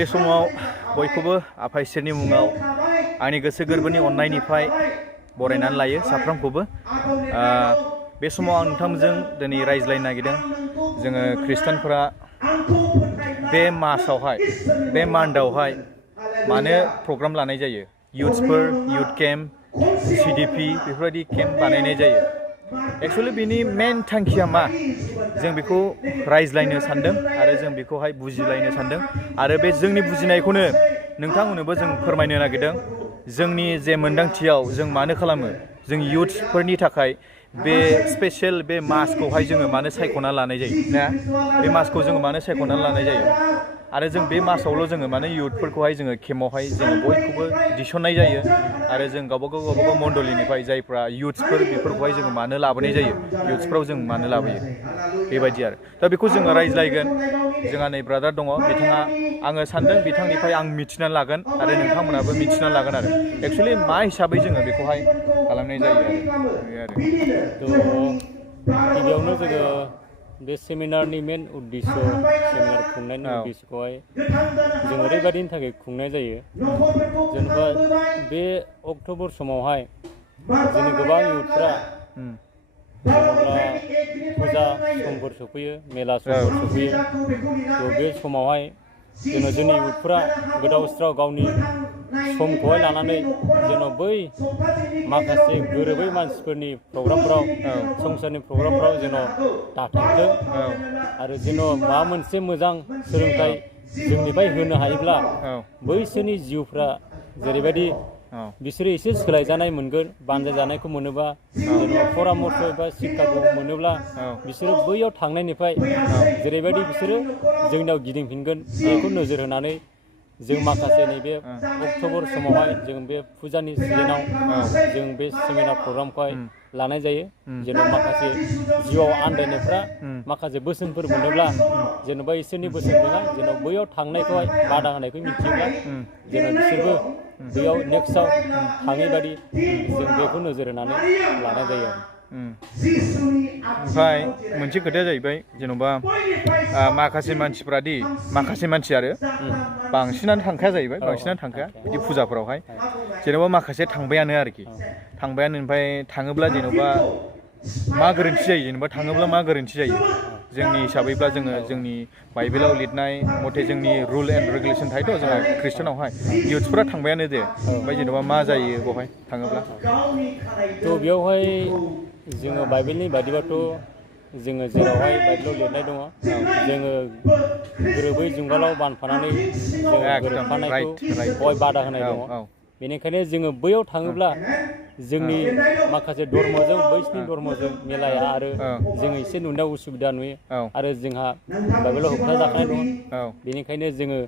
बे समाव बयखौबो आफा इसोरनि मुङाव आंनि गोसो गोरबोनि अननायनिफ्राय बरायनानै लायो साफ्रोमखौबो। बे समाव आं नोंथांमोनजों दिनै रायज्लायनो नागिरदों जोङो खृष्टानफोरा बे मासावहाय बे मान्थआवहाय मानो प्रग्राम लानाय जायो, युथ्सफोर, युथ केम्प, CDP बेफोरबायदि केम्प बानायनाय जायो। एक्सुअलि बिनि मेन थांखिया मा जों बेखौ रायज्लायनो सानदों आरो जों बेखौहाय बुजिलायनो सानदों आरो बे जोंनि बुजिनायखौनो नोंथांमोननोबो जों फोरमायनो नागिरदों। जोंनि जे मोन्दांथियाव जों मानो खालामो, जों युथ्सफोरनि थाखाय बे स्पेशल बे मासखौहाय जोङो मानो सायख'ना लानाय जायो ना, बे मासखौ जोङो मानो सायख'ना लानाय जायो आरो जों बे मासावल' जोङो मानो युथफोरखौहाय जोङो केम्पआवहाय जोङो बयखौबो थिसननाय जायो आरो जों गावबागाव मण्डलिनिफ्राय जायफ्रा युथ्सफोर बेफोरखौहाय जोङो मानो लाबोनाय जायो, युथ्सफ्राव जों मानो लाबोयो बेबायदि आरो दा बेखौ जोङो रायज्लायगोन। जोंहा नै ब्रादार दङ, बिथाङा आङो सानदों बिथांनिफ्राय आं मिथिनानै लागोन आरो नोंथांमोनाबो मिथिनानै लागोन आरो एक्सुअलि मा हिसाबै जोङो बेखौहाय खालामनाय जायो आरो गिबियावनो जोङो बे सेमिनारनि मेन उद्देश्य, सेमिनार खुंनायनि उद्देश्यखौहाय जों ओरैबायदिनि थाखाय खुंनाय जायो जेनेबा बे अक्ट'बर समावहाय जोंनि गोबां युथफ्रा जेनेबा फुजा समफोर सफैयो, मेला समफोर सफैयो। थ' बे समावहाय जोंनि युथफ्रा गोदाव सोराव गावनि समखौहाय लानानै जेन' बै माखासे गोरोबै मानसिफोरनि प्रग्रामफ्राव, संसारनि प्रग्रामफ्राव जेन' दाथांथों आरो जेन' माबा मोनसे मोजां सोलोंथाइ जोंनिफ्राय होनो हायोब्ला बैसोरनि जिउफ्रा जेरैबायदि बिसोरो एसे सोलायजानाय मोनगोन, बानजायजानायखौ मोनोबा जेनेबा परामर्श एबा शिक्षाखौ मोनोब्ला बिसोरो बैयाव थांनायनिफ्राय जेरैबायदि बिसोरो जोंनियाव गिदिंफिनगोन बेखौ नोजोर होनानै जों माखासे नैबे अक्ट'बर समावहाय जों बे फुजानि सिजोनाव जों बे सेमिनार प्रग्रामखौहाय लानाय जायो। जेन' माखासे जिउआव आन्दायनायफ्रा माखासे बोसोनफोर मोनोब्ला जेन'बा इसोरनि बोसोनजोंहाय जेन' बैयाव थांनायखौहाय बादा होनायखौ मिथियोब्ला जेन' बिसोरबो बैयाव नेक्स्टआव थाङै बादि जों बेखौ नोजोर होनानै लानाय जायो आरो। ओमफ्राय मोनसे खोथाया जाहैबाय जेन'बा माखासे मानसिफ्रादि माखासे मानसि आरो बांसिनानो थांखाया जाहैबाय, बांसिनानो थांखाया बिदि फुजाफोरावहाय, जेन'बा माखासे थांबायानो आरोखि थांबायानो। ओमफ्राय थाङोब्ला जेन'बा मा गोरोन्थि जायो, जेनेबा थाङोब्ला मा गोरोन्थि जायो जोंनि हिसाबैब्ला जोङो जोंनि बाइबेलाव लिरनाय मथे जोंनि रुल एन्ड रेगुलेसन थायोथ' जोंहा खृष्टानावहाय, युथ्सफोरा थांबायानो दे, ओमफ्राय जेन'बा मा जायो बेवहाय थाङोब्ला? थ' बेयावहाय जोङो बाइबेलनि बादिबाथ' जोङो जेरावहाय बाइबेलाव लिरनाय दङ जोङो गोरोबै जुंगालाव बानफानानै जोङो गोरोबफानायखौ बेवहाय बादा होनाय दङ। बेनिखायनो जोङो बैयाव थाङोब्ला जोंनि माखासे धर्मजों बैसिनि धर्मजों मिलाया आरो जोङो एसे नुनायाव उसुबिदा नुयो आरो जोंहा बाइबेलाव होबथा जाखानाय दङ। बेनिखायनो जोङो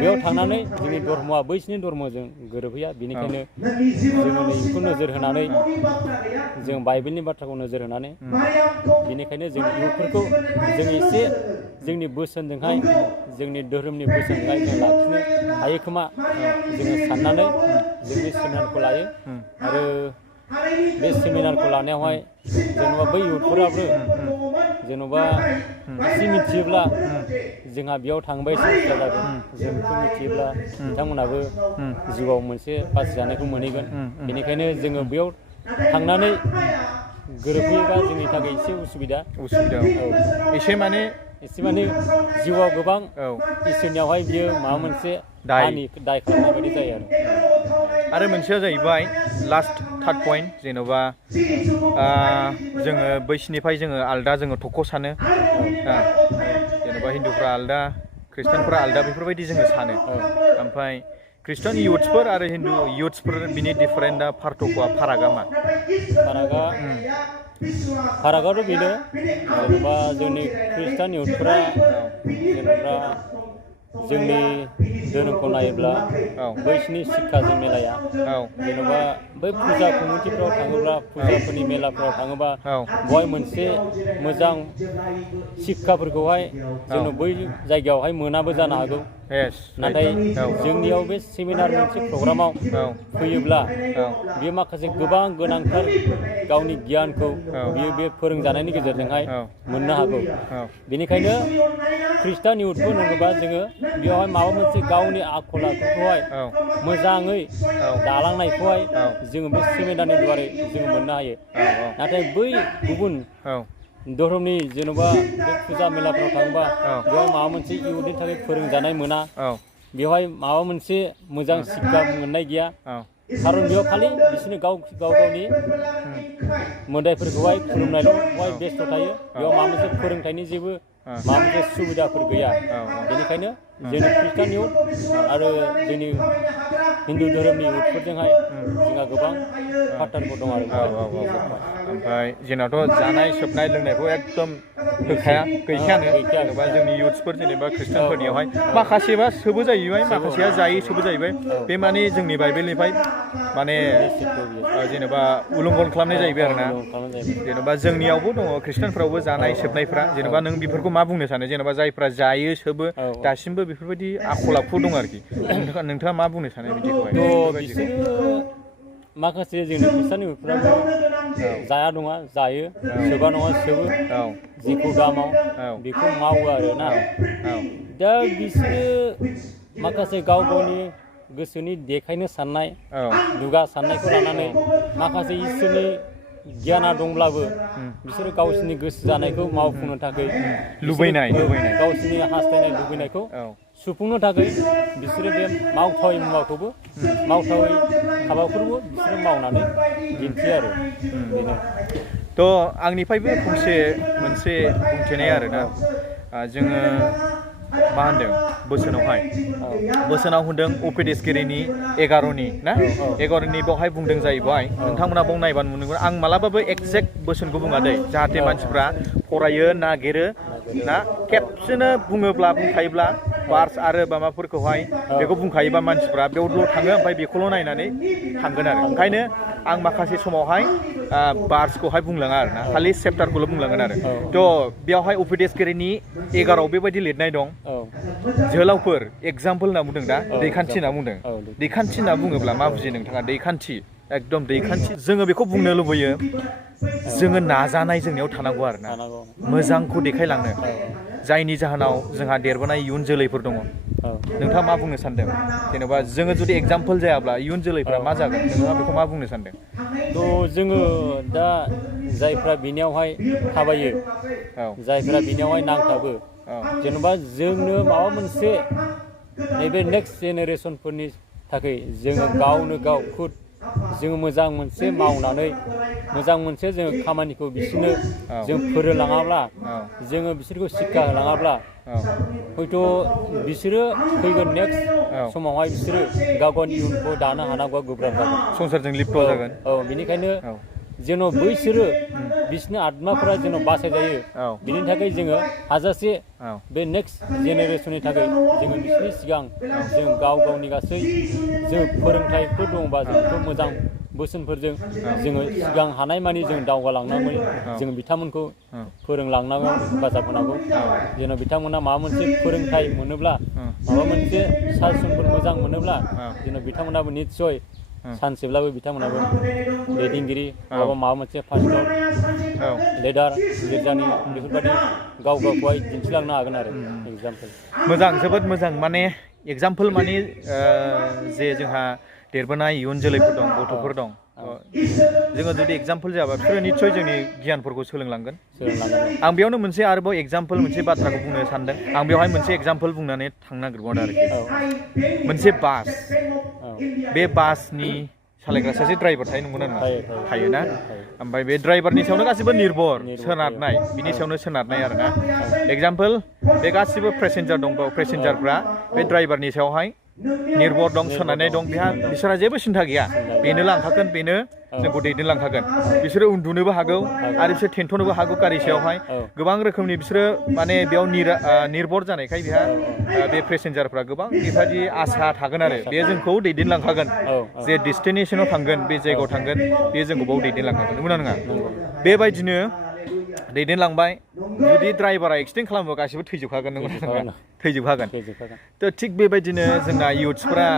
बेयाव थांनानै जोंनि धर्मआ बैसिनि धर्मजों गोरोबहैया। बेनिखायनो जोङो नैबेखौ नोजोर होनानै जों बाइबेलनि बाथ्राखौ नोजोर होनानै बेनिखायनो जों इयुथफोरखौ जों एसे जोंनि बोसोनजोंहाय, जोंनि धोरोमनि बोसोनजोंहाय जों लाखिनो हायो खोमा जोङो साननानै जों बे सेमिनारखौ लायो। आरो बे सेमिनारखौ लानायावहाय जेन'बा बै इयुथफोराबो जेन'बा एसे मिथियोब्ला जोंहा बेयाव थांबा एसे उसुबिदा जागोन, जों बेखौ मिथियोब्ला बिथांमोनाबो जिउआव मोनसे बासिजानायखौ मोनहैगोन। बेनिखायनो जोङो बेयाव थांनानै गोरोबहैयोबा जोंनि थाखाय एसे उसुबिदा एसे माने जिउआव गोबां इसोरनियावहाय बियो माबा मोनसे दाय खालामनाय बायदि जायो आरो मोनसेया जाहैबाय लास्ट थार्ड पइन्ट, जेन'बा जोङो बैसिनिफ्राय जोङो आलदा जोङो थख' सानो, जेन'बा हिन्दुफ्रा आलदा, खृष्टानफ्रा आलदा बेफोरबायदि जोङो सानो। ओमफ्राय खृष्टान युथ्सफोर आरो हिन्दु युथ्सफोर बिनि डिफारेन्टआ पार्थक्यआ फारागा मा? फारागाथ' बेनो जेनेबा जोंनि खृष्टान युथफ्रा जेनेबा जोंनि धोरोमखौ नायोब्ला बैसिनि शिक्षाजों मिलाया। जेनेबा बै फुजा कमिटिफ्राव थाङोब्ला, फुजाफोरनि मेलाफ्राव थाङोबा बेवहाय मोनसे मोजां शिक्षाफोरखौहाय जोङो बै जायगायावहाय मोनाबो जानो हागौ। नाथाय जोंनियाव बे सेमिनार मोनसे प्रग्रामाव फैयोब्ला बेयो माखासे गोबां गोनांथार गावनि गियानखौ बियो बे फोरोंजानायनि गेजेरजोंहाय मोननो हागौ। बेनिखायनो खृष्टान युथफोर होनोबा जोङो बेवहाय माबा मोनसे गावनि आखल आखुखौहाय मोजाङै दालांनायखौहाय जोङो बे सेमिनारनि दुवारै जोङो मोननो हायो। नाथाय बै गुबुन धोरोमनि जेन'बा बे फुजा मेलाफ्राव थाङोबा बेवहाय माबा मोनसे इयुननि थाखाय फोरोंजानाय मोना, बेवहाय माबा मोनसे मोजां शिक्षा मोननाय गैया। खारन बेयाव खालि बिसोरनि गावनि मोदायफोरखौहाय खुलुमनायल'हाय बेस्थ' थायो, बेयाव माबा मोनसे फोरोंथायनि जेबो माबा मोनसे सुबिदाफोर गैया। बेनिखायनो जोंनि खृष्टान इउथ आरो जोंनि हिन्दु धोरोमनि इउथफोरजोंहाय जोंहा गोबां फारागफोर दं आरो। ओमफ्राय जोंनाथ' जानाय सोबनाय लोंनायखौ एकदम होखाया, गैखायानो जेनेबा जोंनि इउथ्सफोर जेनेबा खृष्टानफोरनियावहाय माखासेबा सोबो जाहैबाय, माखासेया जायै सोबो जाहैबाय। बे माने जोंनि बाइबेलनिफ्राय माने जेनेबा उल्लंघन खालामनाय जाहैबाय आरोना। जेनेबा जोंनियावबो दङ खृष्टानफ्रावबो जानाय सोबनायफ्रा, जेनेबा नों बेफोरखौ मा बुंनो सानो? जेनेबा जायफ्रा जायो सोबो दासिमबो बेफोरबायदि आखल आखु दं आरोखि, नोंथाङा मा बुंनो सानो बिदिखौहाय? माखासे जोंनि खृष्टान इउथफ्राबो जाया नङा जायो, सोबा नङा सोबो, जेखौ दामाव बेखौ मावो आरो ना। दा बिसोरो माखासे गाव गावनि गोसोनि देखायनो साननाय, दुगा साननायखौ लानानै माखासे इसोरनि गियाना दंब्लाबो बिसोरो गावसोरनि गोसो जानायखौ मावफुंनो थाखाय लुबैनाय गावसोरनि हास्थायनाय लुबैनायखौ सुफुंनो थाखाय बिसोरो बे मावथावै मुवाखौबो मावथावै हाबाफोरखौबो बिसोरो मावनानै दिन्थियो आरो। बेनो थ' आंनिफ्रायबो मोनसे बुंथिनाय आरोना, जोङो मा होनदों बोसोनाव होनदों अपेदेसगिरिनि 11नि ना 11नि बेवहाय बुंदों जाहैबाय, नोंथांमोना बाव नायबानो नुनो मोनो। आं मालाबाबो एक्जेक्ट बोसोनखौ बुङा दै, जाहाथे मानसिफ्रा फरायो नागिरो ना, खेबसेनो बुंखायोब्ला बार्स आरो माबाफोरखौहाय बेखौ बुंखायोबा मानसिफ्रा बेयावल' थाङो, ओमफ्राय बेखौल' नायनानै थांगोन आरो। ओंखायनो आं माखासे समावहाय बार्सखौहाय बुंलाङा आरोना, खालि चेप्टारखौल' बुंलांगोन आरो। थ' बेयावहाय अपेदेसगिरिनि 11आव बेबायदि लिरनाय दं, जोहोलावफोर एग्जाम्पोल होनना बुंदों दा, दैखान्थि होनना बुंदों। दैखान्थि होनना बुङोब्ला मा बुजियो नोंथाङा? दैखान्थि, एकदम दैखान्थि। जोङो बेखौ बुंनो लुबैयो, जोङो नाजानाय जोंनियाव थानांगौ आरोना, मोजांखौ देखायलांनो, जायनि जाहोनाव जोंहा देरबोनाय इयुन जोलैफोर दङ। नोंथाङा मा बुंनो सानदों? जेनेबा जोङो जुदि एग्जाम्पोल जायाब्ला इयुन जोलैफ्रा मा जागोन? नोंथाङा बेखौ मा बुंनो सानदों? थ' जोङो दा जायफ्रा बिनियावहाय थाबायो, जायफ्रा बिनियावहाय नांथाबो, जेनेबा जोंनो माबा मोनसे नैबे नेक्स्ट जेनेरेसनफोरनि थाखाय जोङो गावनो गाव खुद जोङो मोजां मोनसे मावनानै मोजां मोनसे जोङो खामानिखौ बिसोरनो जों फोरोंलाङाब्ला, जोङो बिसोरखौ शिक्षा होलाङाब्ला, हयथ' बिसोरो फैगोन नेक्स्ट समावहाय बिसोरो गाव गावनि इयुनखौ दानो हानांगौआ गोब्राब जागोन, संसारजों लिप्त जागोन। बेनिखायनो जेन' बैसोरो बिसोरनि आत्माफोरा जेन' बासायजायो, बिनि थाखाय जोङो हाजासे बे नेक्स्ट जेनेरेसननि थाखाय जोङो बिसोरनि सिगां जों गाव गावनि गासै जों फोरोंथाइफोर दङबा जों बेखौ मोजां बोसोनफोरजों जोङो सिगां हानायमानि जों दावगालांनांगौ, जों बिथांमोनखौ फोरोंलांनांगौ, हेफाजाब होनांगौ। जेन' बिथांमोना माबा मोनसे फोरोंथाइ मोनोब्ला, माबा मोनसे साजेसनफोर मोजां मोनोब्ला, जेन' बिथांमोनाबो निस्सय सानसेब्लाबो बिथांमोनाबो दैदेनगिरि माबा मोनसे पास्टर लिडार गिर्जानि बेफोरबायदि गाव गावखौहाय दिन्थिलांनो हागोन आरो। एग्जाम्पोल मोजां, जोबोद मोजां। माने एग्जाम्पोल माने जे जोंहा देरबोनाय इयुन जोलैफोर दं, गथ'फोर दं, जोङो जुदि एग्जाम्पोल जायाबा बिसोरो निस्सय जोंनि गियानफोरखौ सोलोंलांगोन। आं बेयावनो मोनसे आरोबाव एग्जाम्पोल मोनसे बाथ्राखौ बुंनो सानदों। आं बेवहाय मोनसे एग्जाम्पोल बुंनानै थांनो नागिरबावदों आरोखि। मोनसे बास, बे बासनि सालायग्रा सासे ड्राइभार थायो, नंगौना नङा? थायोना? ओमफ्राय बे ड्राइभारनि सायावनो गासिबो निर्भर, सोनारनाय, बिनि सायावनो सोनारनाय आरोना। एग्जाम्पोल, बे गासिबो पेसेन्जार दं, पेसेन्जारफ्रा बे ड्राइभारनि सायावहाय निर्भर दं, सोनारनाय दं। बिसोरहा जेबो सिन्था गैया, बेनो लांखागोन, बेनो जोंखौ दैदेनलांखागोन। बिसोरो उन्दुनोबो हागौ आरो बिसोर थेन्थ'नोबो हागौ गारि सायावहाय। गोबां रोखोमनि बिसोरो माने बेयाव निर्भर जानायखाय बेहा बे पेसेन्जारफ्रा गोबां बेबायदि आसा थागोन आरो बे जोंखौ दैदेनलांखागोन, जे डेस्टिनेसनाव थांगोन, बे जायगायाव थांगोन, बे जोंखौ बाव दैदेनलांखागोन, नंगौना नङा? बेबायदिनो दैदेनलांबाय। जुदि ड्राइभारा एक्सिडेन्ट खालामोबा गासिबो थैजोबखागोन, नंगौना नङा? थैजोबखागोन। थ' थिग बेबायदिनो जोंना इयुथ्सफ्रा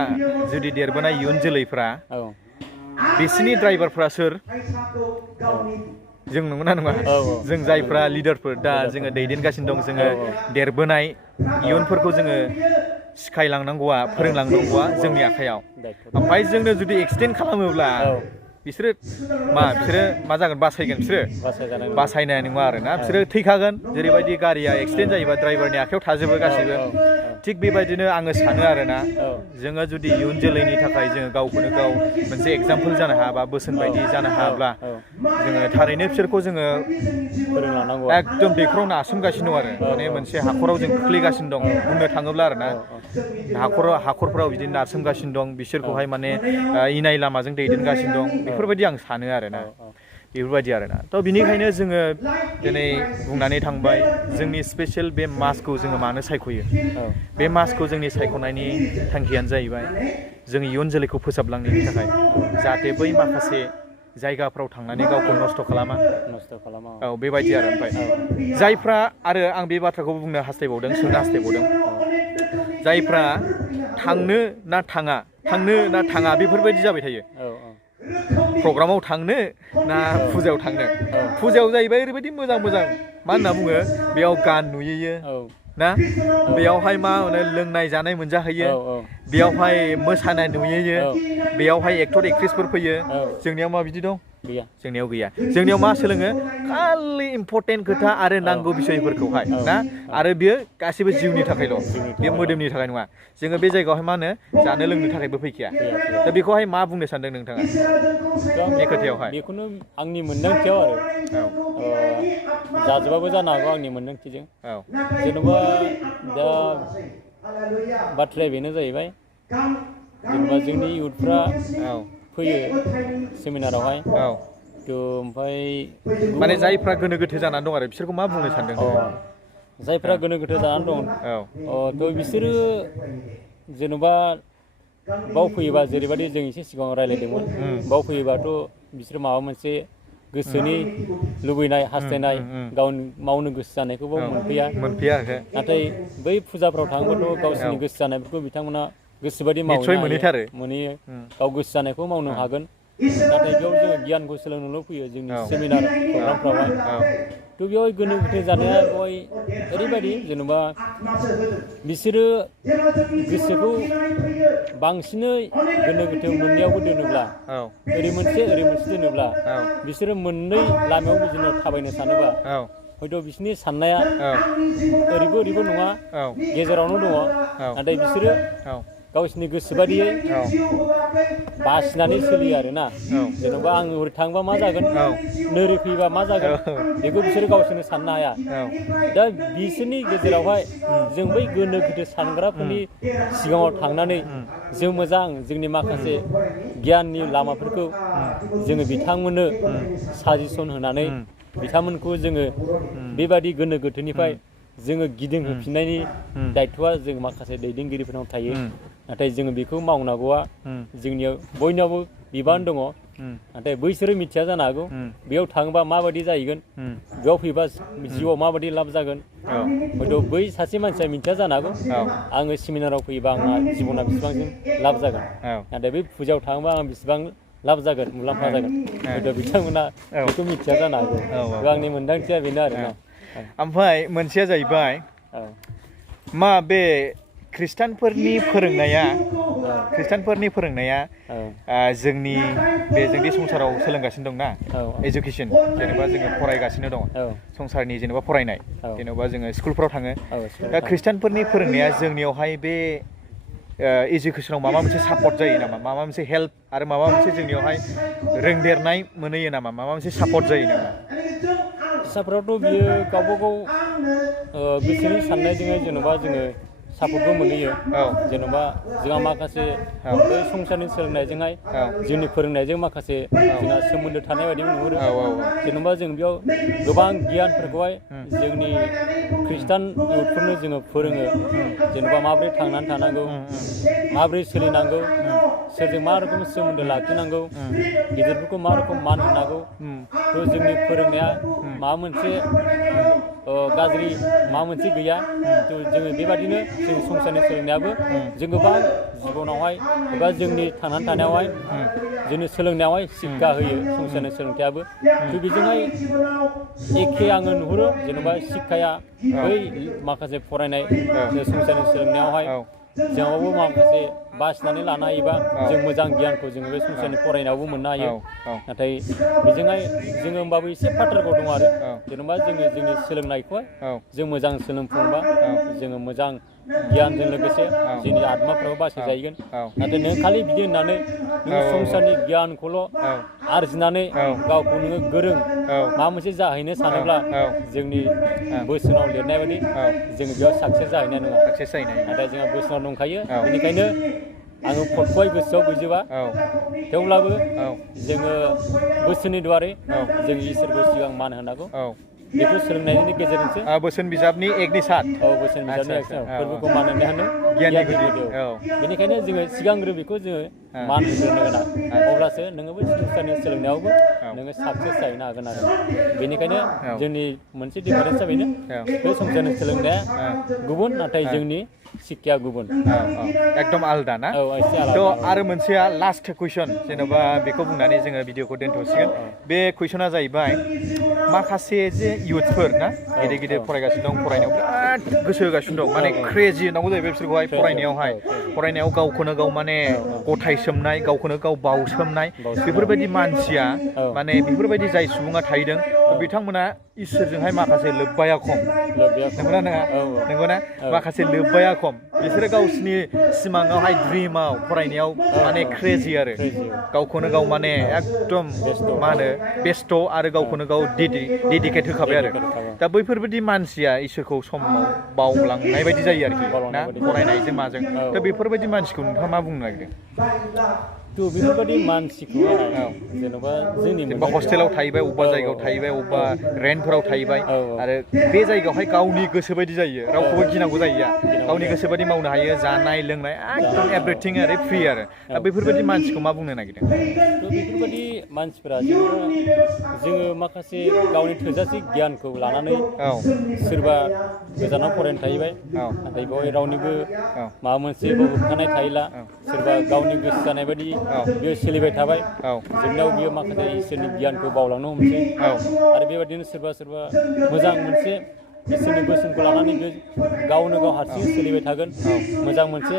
जुदि देरबोनाय इयुन जोलैफ्रा, बिसिनि ड्राइभारफ्रा सोर? जों, नंगौना नङा? जों जायफ्रा लिडारफोर दा जोङो दैदेनगासिनो दं, जोङो देरबोनाय इयुनफोरखौ जोङो सिखायलांनांगौआ फोरोंलांनांगौआ जोंनि आखायाव ओमफ्राय जोंनो जुदि एक्सिडेन्ट खालामोब्ला बिसोरो मा जागोन बासायगोन बिसोरो बासायनाय नङा आरोना बिसोरो थैखागोन जेरैबायदि गारिया एक्सिडेन्ट जायोबा ड्राइभारनि आखायाव थाजोबो गासिबो थिग बेबायदिनो आङो सानो आरोना जोङो जुदि इयुन जोलैनि थाखाय जोङो गावखौनो गाव मोनसे एग्जाम्पोल जानो हायाबा बोसोन बायदि जानो हायाब्ला जोङो थारैनो बिसोरखौ जोङो एकदम दैखराव नासोमगासिनो दं आरो माने मोनसे हाखराव जों खोख्लैगासिनो दं बुंनो थाङोब्ला आरोना हाखरफोराव बिदिनो नारसोमगासिनो दं बिसोरखौहाय माने इनाय लामाजों दैदेनगासिनो दं बेफोरबायदि आं सानो आरोना बेफोरबायदि आरोना थ' बिनिखायनो जोङो दिनै बुंनानै थांबाय जोंनि स्पेसियेल बे मासखौ जोङो मानो सायख'यो बे मासखौ जोंनि सायख'नायनि थांखियानो जाहैबाय जों इयुन जोलैखौ फोसाबलांनायनि थाखाय जाहाथे बै माखासे जायगाफ्राव थांनानै गावखौ नस्थ' खालामा औ बेबायदि आरो ओमफ्राय जायफ्रा आरो आं बे बाथ्राखौ बुंनो हास्थायबावदों सोंनो हास्थायबावदों जायफ्रा थांनो ना थाङा बेफोरबायदि जाबाय थायो प्रग्रामाव थांनो ना फुजायाव थांनो फुजायाव जाहैबाय ओरैबायदि मोजां मा होनना बुङो बेयाव गान नुयो ना बेयावहाय मा होनो लोंनाय जानाय मोनजाहैयो बेयावहाय मोसानाय नुयो बेयावहाय एक्टर एक्ट्रेसफोर फैयो जोंनियाव मा बिदि दं जोंनियाव गैया जोंनियाव मा सोलोङो खालि इम्परटेन्ट खोथा आरो नांगौ बिसयफोरखौहाय ना आरो बेयो गासैबो जिउनि थाखायल' बे मोदोमनि थाखाय नङा जोङो बे जायगायावहाय मा होनो जानो लोंनो थाखायबो फैखाया दा बेखौहाय मा बुंनो सानदों नोंथाङा बे खोथायावहाय बेखौनो आंनि मोन्दांथियाव आरो जाजोबाबो जानो हागौ आंनि मोन्दांथिजों जेनेबा दा बाथ्राया बेनो जाहैबाय जेनेबा जोंनि इउथफ्रा फैयो सेमिनारावहाय थ' ओमफ्राय माने जायफ्रा गोनो गोथो जानानै दं आरो बिसोरखौ मा बुंनो सानदों जायफ्रा गोनो गोथो जानानै दं थ' बिसोरो जेनेबा बाव फैयोबा जेरैबायदि जों एसे सिगाङाव रायज्लायदोंमोन बाव फैयोबाथ' बिसोर माबा मोनसे गोसोनि लुबैनाय हास्थायनाय गावनि मावनो गोसो जानायखौ बाव मोनफैया नाथाय बै फुजाफ्राव थाङोबाथ' गावसोरनि गोसो जानायफोरखौ बिथांमोना गोसोबायदि मोनहैयो गाव गोसो जानायखौ मावनो हागोन नाथाय बेयाव जोङो गियानखौ सोलोंनोल' फैयो जोंनि सेमिनार प्रग्रामफ्रावहाय थ' बेवहाय गोनो गोथो जानाया बेवहाय ओरैबायदि जेनेबा बिसोरो गोसोखौ बांसिनै गोनो गोथो मोननैयावबो दोनोब्ला ओरै मोनसे दोनोब्ला बिसोरो मोननै लामायाव बिदिनो थाबायनो सानोबा हयथ' बिसोरनि साननाया ओरैबो नङा गेजेरावनो दङ नाथाय बिसोरो गावसिनि गोसो बादियै बासिनानै सोलियो आरोना जेनेबा आं ओरै थांबा मा जागोन नोरै फैबा मा जागोन बेखौ बिसोरो गावसोरनो साननो हाया दा बिसोरनि गेजेरावहाय जों बै गोनो गोथो सानग्राफोरनि सिगाङाव थांनानै जों मोजां जोंनि माखासे गियाननि लामाफोरखौ जोङो बिथांमोननो साजेसन होनानै बिथांमोनखौ जोङो बेबादि गोनो गोथोनिफ्राय जोङो गिदिंहोफिननायनि दायथ'आ जों माखासे दैदेनगिरिफोरनाव थायो नाथाय जोङो बेखौ मावनांगौआ जोंनियाव बयनावबो बिबान दङ नाथाय बैसोरो मिथिया जानो हागौ बेयाव थाङोबा माबायदि जाहैगोन बेयाव फैबा जिउआव माबायदि लाब जागोन हयथ' बै सासे मानसिया मिथिया जानो हागौ आङो सेमिनाराव फैयोबा आंहा जिबना बेसेबांसिम लाब जागोन नाथाय बै फुजायाव थाङोबा आं बेसेबां लाब जागोन मुलाम्फा जागोन हयथ' बिथांमोना बेखौ मिथिया जानो हागौ आंनि मोन्दांथिया बेनो आरोना ओमफ्राय मोनसेया जाहैबाय मा बे खृष्टानफोरनि फोरोंनाया जोंनि संसाराव सोलोंगासिनो दंना एजुकेसन जेनेबा जोङो फरायगासिनो दङ संसारनि जेनेबा फरायनाय जेनेबा जोङो स्कुलफ्राव थाङो दा खृष्टानफोरनि फोरोंनाया जोंनियावहाय बे एजुकेसनाव माबा मोनसे सापर्ट जायो नामा माबा मोनसे हेल्प आरो माबा मोनसे जोंनियावहाय रोंदेरनाय मोनहैयो नामा माबा मोनसे सापर्ट जायो नामा फिसाफ्राथ' बियो गावबा गाव गोसोनि साननायजोंहाय जेनेबा जोङो सापर्टबो मोनहैयो जेनेबा जोंहा माखासे बै संसारनि सोलोंनायजोंहाय जोंनि फोरोंनायजों माखासे जोंहा सोमोन्दो थानाय बायदि नुहुरो जेनेबा जों बेयाव गोबां गियानफोरखौहाय जोंनि खृष्टान इउथफोरनो जोङो फोरोङो जेनेबा माबोरै थांनानै थानांगौ माबोरै सोलिनांगौ सोरजों मा रोखोम सोमोन्दो लाखिनांगौ गिदिरफोरखौ मा रोखोम मान होनांगौ थ' जोंनि फोरोंनाया माबा मोनसे गाज्रि माबा मोनसे गैया थ' जोङो बेबादिनो जोंनि संसारनि सोलोंनायाबो जों गोबां जिबनावहाय एबा जोंनि थांनानै थानायावहाय जोंनि सोलोंनायावहाय सिक्का होयो संसारनि सोलोंथायाबो थ' बेजोंहाय एखे आङो नुहुरो जेनेबा सिक्काया बै माखासे फरायनाय संसारनि सोलोंनायावहाय जोंहाबो माखासे बासिनानै लानो हायोबा जों मोजां गियानखौ जोङो बे संसारनि फरायनायावबो मोननो हायो नाथाय बेजोंहाय जोङो होमबाबो एसे फाथारखौ दङ आरो जेनेबा जोङो जोंनि सोलोंनायखौहाय जों मोजां सोलोंफुंबा जोङो मोजां गियानजों लोगोसे जोंनि आत्माफ्राबो बासायजाहैगोन नाथाय नों खालि बिदि होननानै नों संसारनि गियानखौल' आरजिनानै गावखौ नोङो गोरों माबा मोनसे जाहैनो सानोब्ला जोंनि बोसोनाव लिरनाय बायदि जोङो बेयाव साक्सेस जाहैनाय नङा नाथाय जोंहा बोसोनाव दंखायो बेनिखायनो आङो फटखौहाय गोसोआव गैजोबा थेवब्लाबो जोङो बोसोननि दुवारै जों इसोरखौ सिगां मान होनांगौ बेखौ सोलोंनायनि गेजेरजोंसो बोसोन बिजाबनि एकनि सात बोसोन बिजाबनि फोरबोखौ मान होनो हानो गियाननि गुदि बेनिखायनो जोङो सिगांग्रो बेखौ जोङो मान होग्रोनो गोनां अब्लासो नोङो बै संसारनि सोलोंनायावबो नोङो साक्सेस जाहैनो हागोन आरो बेनिखायनो जोंनि मोनसे डिफारेन्सआ बेनो बे संसारनि सोलोंनाया गुबुन नाथाय जोंनि शिक्षाया गुबुन एकदम आलदा ना एसे थ' आलादा आरो मोनसेया लास्ट कुइसन जेन'बा बेखौ बुंनानै जोङो भिडिअखौ दोनथ'सिगोन बे कुइसना जाहैबाय माखासे जे इयुथफोर ना गिदिर गिदिर फरायगासिनो दं फरायनायाव बिराद गोसो होगासिनो दं माने क्रेजि होनांगौ जाहैबाय बिसोरखौहाय फरायनायाव गावखौनो गाव माने गथायसोमनाय गावखौनो गाव बावसोमनाय बेफोरबायदि मानसिया माने बेफोरबायदि जाय सुबुङा थाहैदों बिथांमोना इसोरजोंहाय माखासे लोब्बाया खम नंगौना नङा नंगौना माखासे लोब्बाया खम बिसोरो गावसिनि सिमाङावहाय ड्रिमाव फरायनायाव माने क्रेजि आरो गावखौनो गाव माने एकदम मा होनो बेस्थ' आरो गावखौनो गाव डेडिकेट होखाबाय आरो दा बैफोरबायदि मानसिया इसोरखौ समाव बावलांनाय बायदि जायो आरोखि ना फरायनायजों माजों दा बेफोरबायदि मानसिखौ नोंथाङा मा बुंनो नागिरदों बेफोरबायदि मानसिखौहाय जेन'बा जोंनि हस्टेलाव थाहैबाय अबेबा जायगायाव थाहैबाय अबेबा रेन्टफोराव थाहैबाय आरो बे जायगायावहाय गावनि गोसो बायदि जायो रावखौबो गिनांगौ जाहैया गावनि गोसो बायदि मावनो हायो जानाय लोंनाय एकदम एभ्रिथिं आरो फ्रि आरो दा बेफोरबायदि मानसिखौ मा बुंनो नागिरदों बेफोरबायदि मानसिफोरा जोङो माखासे गावनि थोजासे गियानखौ लानानै सोरबा गोजानाव फरायनो थाहैबाय नाथाय बेवहाय रावनिबो माबा मोनसे होबथानाय थाहैला सोरबा गावनि गोसो जानाय बायदि बियो सोलिबाय थाबाय जोबनायाव बियो माखासे इसोरनि गियानखौ बावलांनो हमसै आरो बेबायदिनो सोरबा मोजां मोनसे इसोरनि बोसोनखौ लानानै बियो गावनो गाव हारसिं सोलिबाय थागोन मोजां मोनसे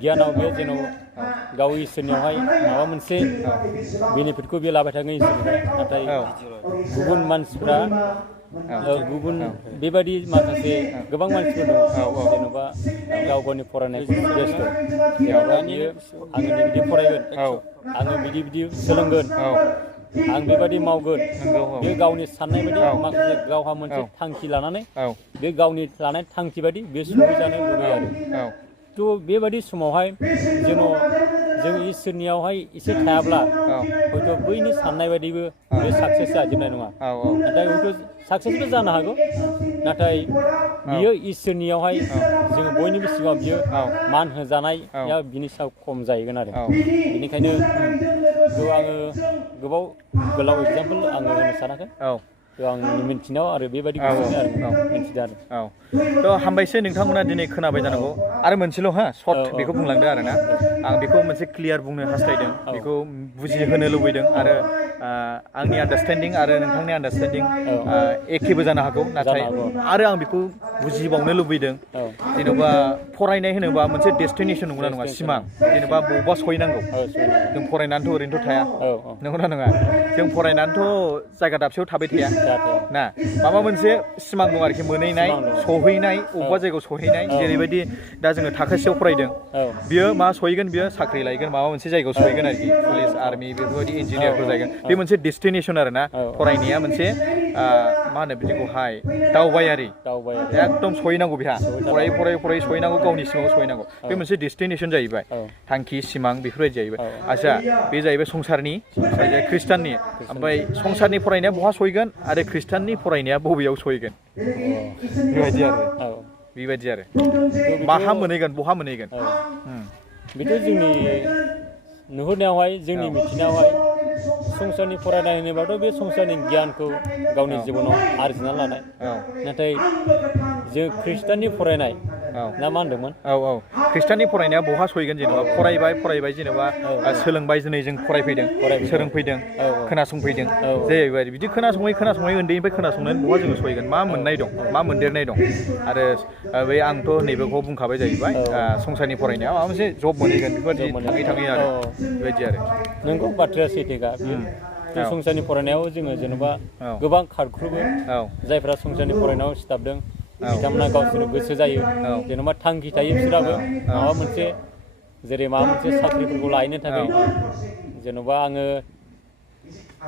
गियानाव बियो जेन' गाव इसोरनियावहाय माबा मोनसे बेनिफिटखौ बियो लाबाय थागोन इसोरनिफ्राय नाथाय गुबुन मानसिफ्रा गुबुन बेबायदि माखासे गोबां मानसिफोर दङ जेन'बा गाव गावनि फरायनायखौ बेस्थ' जेन'बा बियो आङो बिदि फरायगोन आङो बिदि सोलोंगोन आं बेबायदि मावगोन बे गावनि साननाय बायदि माखासे गावहा मोनसे थांखि लानानै बे गावनि लानाय थांखि बायदि बे सहैजानो लुबैयो आरो थ' बेबायदि समावहाय जों इसोरनियावहाय एसे थायाब्ला हयथ' बैनि साननाय बायदिबो बे साक्सेस जाजोबनाय नङा नाथाय हयथ' साक्सेसबो जानो हागौ नाथाय बियो इसोरनियावहाय जोङो बयनिबो सिगाङाव बियो मान होजानाया बिनि सायाव खम जाहैगोन आरो बेनिखायनो आङो गोलाव एगजामपोल आङो होनो सानाखै आंनि मिन्थिनायाव आरो बेबायदि मिन्थिदों आरो थ' हामबायसै नोंथांमोना दिनै खोनाबाय जानांगौ आरो मोनसेल' सर्ट बेखौ बुंलांदो आरो ना आं बेखौ मोनसे क्लियार बुंनो हास्थायदों बेखौ बुजिहोनो लुबैदों आरो आंनि आन्डारस्टेन्डिं आरो नोंथांनि आन्डारस्टेन्डिं एखेबो जानो हागौ नाथाय आरो आं बेखौ बुजिबावनो लुबैदों जेन'बा फरायनाय होनोबा मोनसे डेस्टिनेसन नंगौना नङा सिमां जेनेबा बबेबा सहैनांगौ जों फरायनानैथ' ओरैनोथ' थाया नंगौना नङा जों फरायनानैथ' जायगा दाबसेयाव थाबाय थाया ना माबा मोनसे सिमां दं आरोखि मोनहैनाय सहैनाय अबेबा जायगायाव सहैनाय जेरैबायदि दा जोङो थाखोसेयाव फरायदों बियो मा सहैगोन बियो साख्रि लायगोन माबा मोनसे जायगायाव सहैगोन आरोखि पुलिस आर्मि बेफोरबायदि इन्जिनियारफोर जायगोन बे मोनसे डेस्टिनेसन आरो ना फरायनाया मोनसे मा होनो बिदिखौहाय दावबायारि एकदम सहैनांगौ बेहा फरायै सहैनांगौ गावनि सिमाङाव सहैनांगौ बे मोनसे डेस्टिनेसन जाहैबाय थांखि सिमां बेफोरबायदि जाहैबाय आच्छा बे जाहैबाय संसारनि ख्रिस्टाननि ओमफ्राय संसारनि फरायनाया बहा सहैगोन आरो ख्रिस्टाननि फरायनाया बबेयाव सहैगोन बेबायदि आरो बहा मोनहैगोन बेथ' जोंनि नुहुरनायावहाय जोंनि मिथिनायावहाय संसारनि फरायनाय होनोबाथ' बे संसारनि गियानखौ गावनि जिबनाव आरजिना लानाय नाथाय जों ख्रिस्टाननि फरायनाय ना मा होनदोंमोन? औ खृष्टाननि फरायनाया बहा सहैगोन जेनेबा फरायबाय जेनेबा सोलोंबाय दिनै जों फरायफैदों सोलोंफैदों खोनासंफैदों जाहैबाय बिदि खोनासङै उन्दैनिफ्राय खोनासंनानै बहा जोङो सहैगोन मा मोननाय दं मा मोनदेरनाय दं आरो बे आंथ' नैबेखौ बुंखाबाय जाहैबाय संसारनि फरायनायाव माबा मोनसे जब मोनहैगोन बेफोरबायदि थाङै आरो बेबायदि आरो नोंगौ बाथ्राया सैथोखा बे संसारनि फरायनायाव जोङो जेनेबा गोबां खारख्रुबो जायफ्रा संसारनि फरायनायाव सिथाबदों बिथांमोना गावसोरनो गोसो जायो जेनेबा थांखि थायो बिसोराबो माबा मोनसे जेरै माबा मोनसे साख्रिफोरखौ लाहैनो थाखाय जेनेबा आङो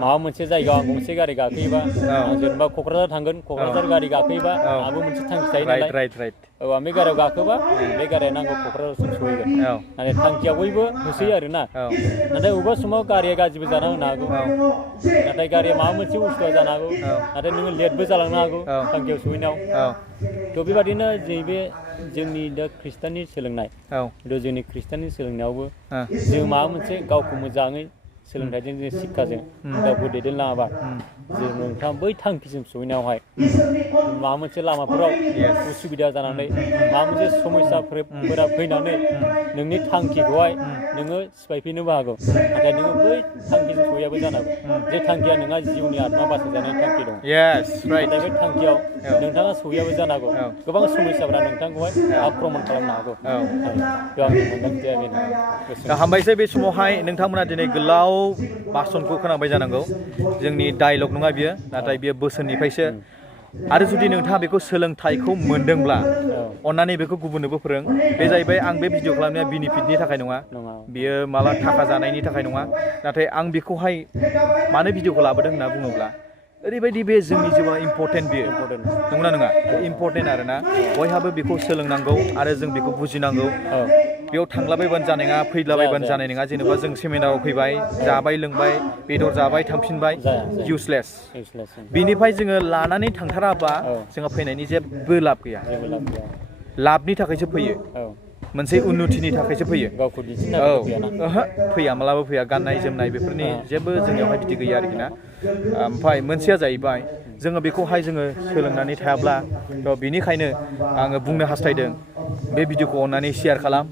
माबा मोनसे जायगायाव आं गंसे गारि गाखोयोबा जेनेबा क'क्राझार थांगोन क'क्राझार गारि गाखोयोबा आंहाबो मोनसे थांखि थायो नालाय आं बे गारियाव गाखोबा बे गारिया नांगौ क'क्राझारसिम सहैगोन नाथाय थांखिया बयबो होसोयो आरोना नाथाय बबेबा समाव गारिया गाज्रिबो जाना होनो हागौ नाथाय गारिया माबा मोनसे बुस्थुआ जानो हागौ नाथाय नोङो लेटबो जालांनो हागौ थांखियाव सहैनायाव थ' बेबादिनो नैबे जोंनि दा खृष्टाननि सोलोंनाय जोंनि खृष्टाननि सोलोंनायावबो जों माबा मोनसे गावखौ मोजाङै सोलोंथाइजों जों शिक्षाजों गावखौ दैदेनलाङाबा जों नोंथाङा बै थांखिसिम सहैनायावहाय माबा मोनसे लामाफोराव उसुबिदा जानानै माबा मोनसे समस्याफोरा फैनानै नोंनि थांखिखौहाय नोङो सिफायफिननोबो हागौ नाथाय नोङो बै थांखिसिम सहैयाबो जानो हागौ जे थांखिया नोंहा जिउनि आत्मा बासायजानायनि थांखि दं नाथाय बे थांखियाव नोंथाङा सहैयाबो जानो हागौ गोबां समस्याफोरा नोंथांखौहाय आक्रमन खालामनो हागौ आंनि मोन्दांथिया बेनो हामबायसै बे समावहाय नोंथांमोना दिनै गोलाव भाषणखौ खोनाबाय जानांगौ जोंनि डायलग नङा बियो नाथाय बियो बोसोननिफ्रायसो आरो जुदि नोंथाङा बेखौ सोलोंथाइखौ मोनदोंब्ला अन्नानै बेखौ गुबुननोबो फोरों बे जाहैबाय आं बे भिडिअ खालामनाया बेनिफिटनि थाखाय नङा बियो माला थाखा जानायनि थाखाय नङा नाथाय आं बेखौहाय मानो भिडिअखौ लाबोदों होनना बुङोब्ला ओरैबायदि बे जोंनि जिउआव इम्परटेन्ट बियो नंगौना नङा इम्परटेन्ट आरोना बयहाबो बेखौ सोलोंनांगौ आरो जों बेखौ बुजिनांगौ बेयाव थांलाबायबानो जानाय नङा फैलाबायबानो जानाय नङा जेनेबा जों सेमिनाराव फैबाय जाबाय लोंबाय बेदर जाबाय थांफिनबाय इउसलेस बिनिफ्राय जोङो लानानै थांथाराबा जोंहा फैनायनि जेबो लाब गैया लाबनि थाखायसो फैयो मोनसे उन्नतिनि थाखायसो फैयो फैया मालाबा फैया गाननाय जोमनाय बेफोरनि जेबो जोंनियावहाय बिदि गैया आरोखि ना ओमफ्राय मोनसेया जाहैबाय जोङो बेखौहाय जोङो सोलोंनानै थायाब्ला थ' बेनिखायनो आङो बुंनो हास्थायदों बे भिडिअखौ अननानै शेयार खालाम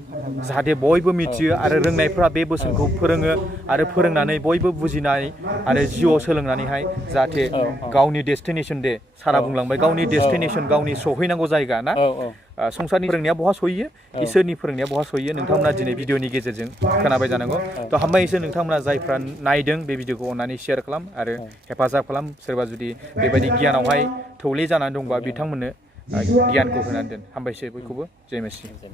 जाहाथे बयबो मिथियो आरो रोंनायफ्रा बे बोसोनखौ फोरोङो आरो फोरोंनानै बयबो बुजिनाय आरो जिउआव सोलोंनानैहाय जाहाथे गावनि डेस्टिनेसन दे सारा बुंलांबाय गावनि डेस्टिनेसन गावनि सहैनांगौ जायगा ना संसारनि फोरोंनाया बहा सहैयो इसोरनि फोरोंनाया बहा सहैयो नोंथांमोना दिनै भिडिअनि गेजेरजों खोनाबाय जानांगौ थ' हामबायसो नोंथांमोना जायफ्रा नायदों बे भिडिअखौ अननानै शेयार खालाम आरो हेफाजाब खालाम सोरबा जुदि बेबायदि गियानावहाय थौले जानानै दंबा बिथांमोननो गियानखौ होनानै दोन हामबायसो बयखौबो जय मसि